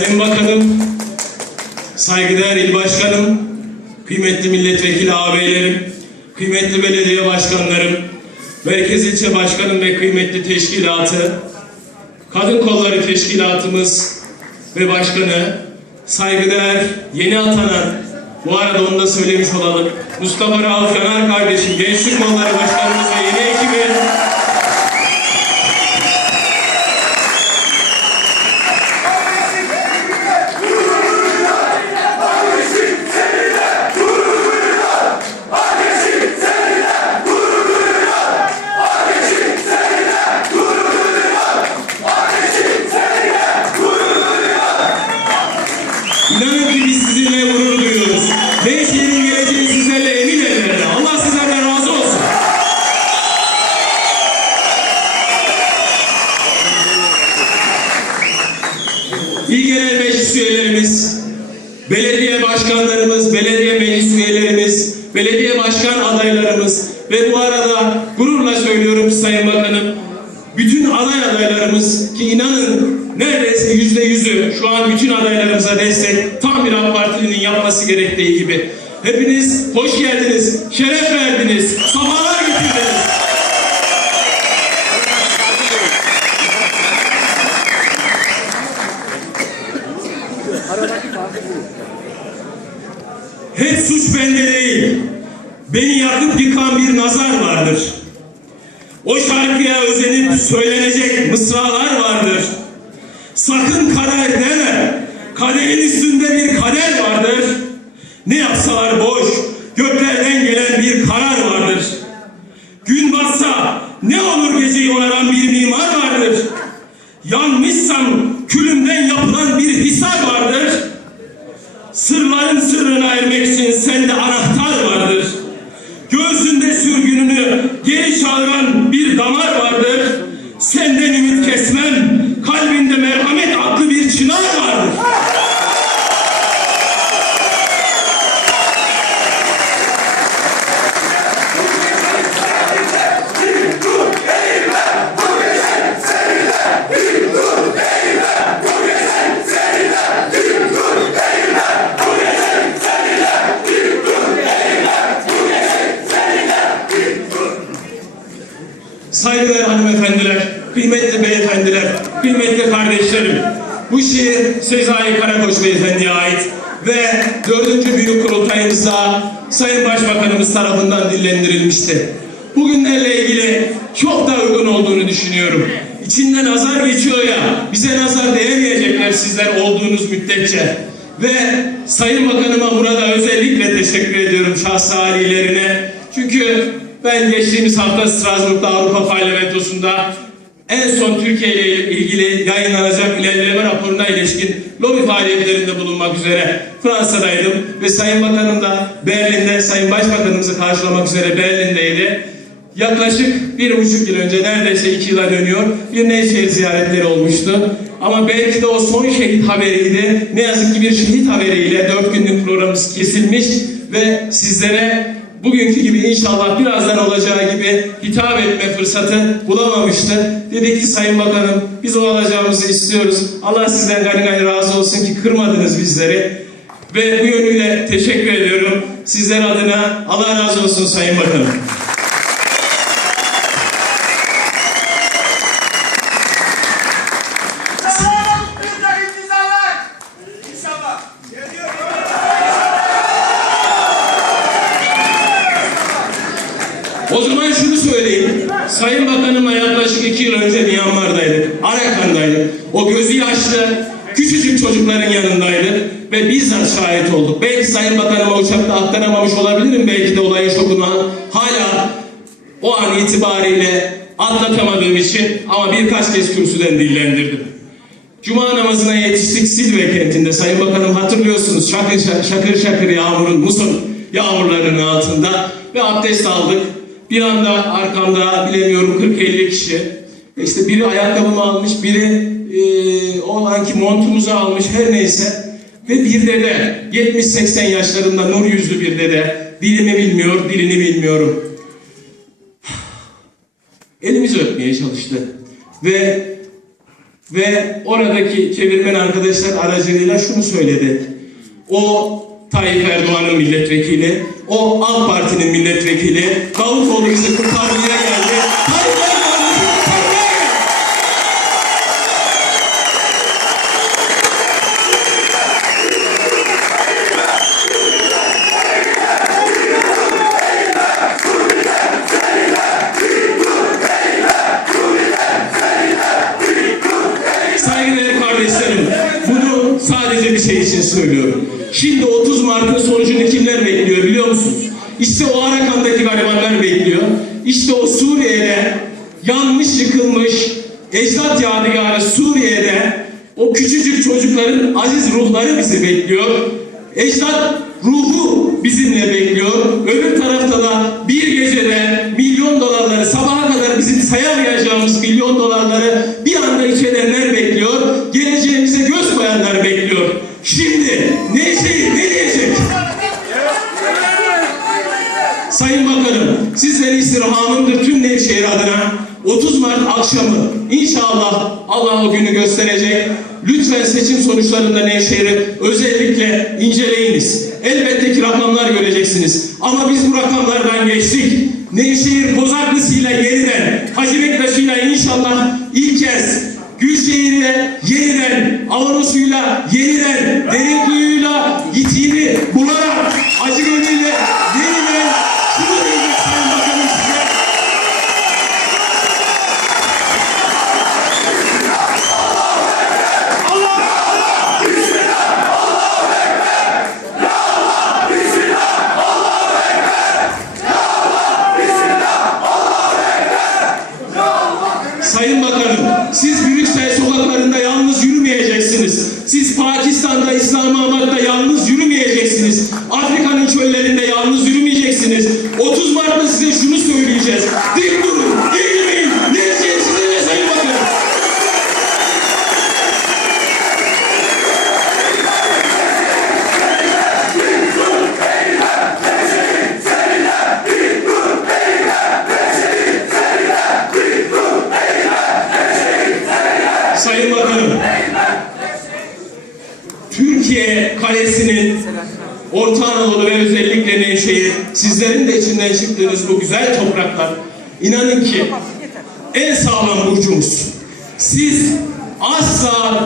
Sayın Bakanım, saygıdeğer il başkanım, kıymetli milletvekili ağabeylerim, kıymetli belediye başkanlarım, merkez ilçe başkanım ve kıymetli teşkilatı, kadın kolları teşkilatımız ve başkanı, saygıdeğer yeni atanan, bu arada onu da söylemiş olalım, Mustafa Rauf Caner kardeşim, Gençlik Kolları Başkanımız ve yeni ekibi, İl Genel Meclis üyelerimiz, belediye başkanlarımız, belediye meclis üyelerimiz, belediye başkan adaylarımız ve bu arada gururla söylüyorum Sayın Bakanım, bütün aday adaylarımız ki inanın neredeyse yüzde yüzü şu an bütün adaylarımıza destek tam bir AK Partili'nin yapması gerektiği gibi. Hepiniz hoş geldiniz, şeref verdiniz, safalar getirdiniz. Hep suç bende değil. Beni yakıp yıkan bir nazar vardır. O şarkıya özenip söylenecek mısralar vardır. Sakın kader deme. Kaderin üstünde bir kader vardır. Ne yapsalar boş. Göklerden gelen bir karar vardır. Gün batsa ne olur geceyi onaran bir mimar vardır. Yanmışsam Sırların sırrına ermek için sende anahtar vardır. Göğsünde sürgününü geri çağıran bir damar vardır. Senden ümit kesmem, kalbinde merhamet adlı bir çınar vardır. Saygıdeğer hanımefendiler, kıymetli beyefendiler, kıymetli kardeşlerim. Bu şiir Sezai Karakoç beyefendiye ait ve dördüncü büyük kurultayımızda Sayın Başbakanımız tarafından dillendirilmişti. Bugünlerle ilgili çok da uygun olduğunu düşünüyorum. İçinden nazar geçiyor ya, bize nazar değmeyecekler sizler olduğunuz müddetçe. Ve Sayın Bakanıma burada özellikle teşekkür ediyorum şahsı halilerine. Çünkü ben geçtiğimiz hafta Strasbourg'da Avrupa Parlamentosu'nda en son Türkiye ile ilgili yayınlanacak ilerleme raporuna ilişkin lobi faaliyetlerinde bulunmak üzere Fransa'daydım ve Sayın Bakanım da Berlin'de Sayın Başbakanımızı karşılamak üzere Berlin'deydi. Yaklaşık bir buçuk yıl önce neredeyse iki yıla dönüyor bir Nevşehir ziyaretleri olmuştu. Ama belki de o son şehit haberiydi. Ne yazık ki bir şehit haberiyle dört günlük programımız kesilmiş ve sizlere bugünkü gibi inşallah birazdan olacağı gibi hitap etme fırsatı bulamamıştı. Dedi ki Sayın Bakanım biz o alacağımızı istiyoruz. Allah sizden gani gani razı olsun ki kırmadınız bizleri. Ve bu yönüyle teşekkür ediyorum. Sizler adına Allah razı olsun Sayın Bakanım. Sağlam bir de imzalar. İnşallah. O zaman şunu söyleyeyim. Sayın Bakanımla yaklaşık iki yıl önce Myanmar'daydık. Arakan'daydık. O gözü yaşlı, küçücük çocukların yanındaydık. Ve bizzat şahit olduk. Belki Sayın Bakanıma uçakta aktaramamış olabilirim. Belki de olayın şokunu hala o an itibariyle atlatamadığım için ama birkaç kez kürsüden dillendirdim. Cuma namazına yetiştik Silve kentinde. Sayın Bakanım hatırlıyorsunuz şakır şakır, şakır, yağmurun, muson yağmurlarının altında ve abdest aldık. Bir anda arkamda bilemiyorum 40-50 kişi. İşte biri ayakkabımı almış, biri e, o anki montumuzu almış her neyse. Ve bir dede, 70-80 yaşlarında nur yüzlü bir dede. Dilimi bilmiyor, dilini bilmiyorum. Elimizi öpmeye çalıştı. Ve Ve oradaki çevirmen arkadaşlar aracılığıyla şunu söyledi. O Tayyip Erdoğan'ın milletvekili, o AK Parti'nin milletvekili, Davutoğlu bizi kurtarmaya geldi. Tayyip 30 Mart'ın sonucunu kimler bekliyor biliyor musunuz? İşte o Arakan'daki garibanlar bekliyor. İşte o Suriye'de yanmış yıkılmış ecdat yadigarı Suriye'de o küçücük çocukların aziz ruhları bizi bekliyor. Ecdat ruhu bizimle bekliyor. Öbür tarafta da bir gecede milyon dolarları sabaha kadar bizim sayamayacağımız Sayın Bakanım, sizlere istirhamımdır tüm Nevşehir adına 30 Mart akşamı inşallah Allah o günü gösterecek. Lütfen seçim sonuçlarında Nevşehir'i özellikle inceleyiniz. Elbette ki rakamlar göreceksiniz. Ama biz bu rakamlardan geçtik. Nevşehir Kozaklı'sıyla yeniden, Hacı Bektaş'ıyla inşallah ilk kez Gülşehir'e yeniden, Avanos'uyla yeniden, Derinkuyu'yla yitiğini Sayın Bakanım, Sayın Bakanım, Türkiye kalesinin Orta Anadolu ve özellikle Nevşehir, sizlerin de içinden çıktığınız bu güzel topraklar, inanın ki en sağlam burcumuz. Siz asla